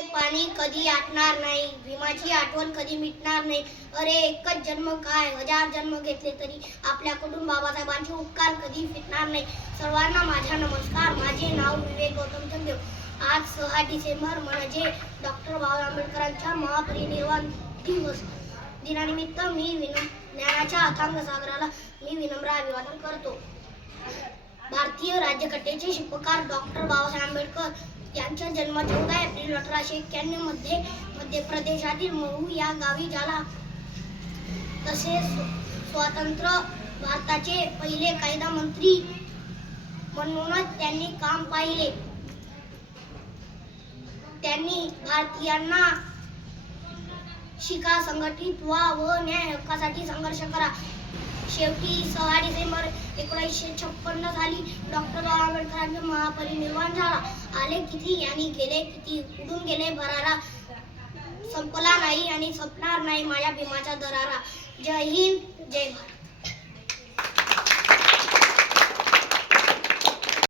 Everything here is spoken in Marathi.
पाणी कधी आटणार नाही, भीमाची आठवण कधी मिटणार नाही. अरे एकच जन्म काय, हजार जन्म घेतले तरी आपल्याकडून बाबासाहेबांचे उपकार कधी फिटणार नाही. सर्वांना माझा नमस्कार. माझे नाव विवेक गौतम चंदेव. आज 6 डिसेंबर म्हणजे डॉक्टर बाबासाहेब आंबेडकरांच्या महापरिनिर्वाण दिनानिमित्त मी ज्ञानाच्या अथांग सागराला विनम्र अभिवादन करतो. भारतीय राज्यघटनेचे शिल्पकार डॉक्टर बाबासाहेब आंबेडकर यांचा जन्म 14 एप्रिल 1891 मध्ये मध्य प्रदेशातील महू या गावी झाला. तसेच स्वतंत्र भारताचे पहिले कायदा मंत्री म्हणूनच त्यांनी काम पाहिले. त्यांनी भारतीयांना शिका, संघटित व्हा व न्याय हक्कासाठी संघर्ष करा. शेवटी 6 डिसेंबर 1956 साली डॉक्टर बाबासाहेब आंबेडकरांचे महापरिनिर्वाण झाला. आले किती आणि गेले किती, उडून गेले भरारा, संपला नाही आणि संपणार नाही माझ्या भीमाचा दरारा. जय हिंद, जय भारत.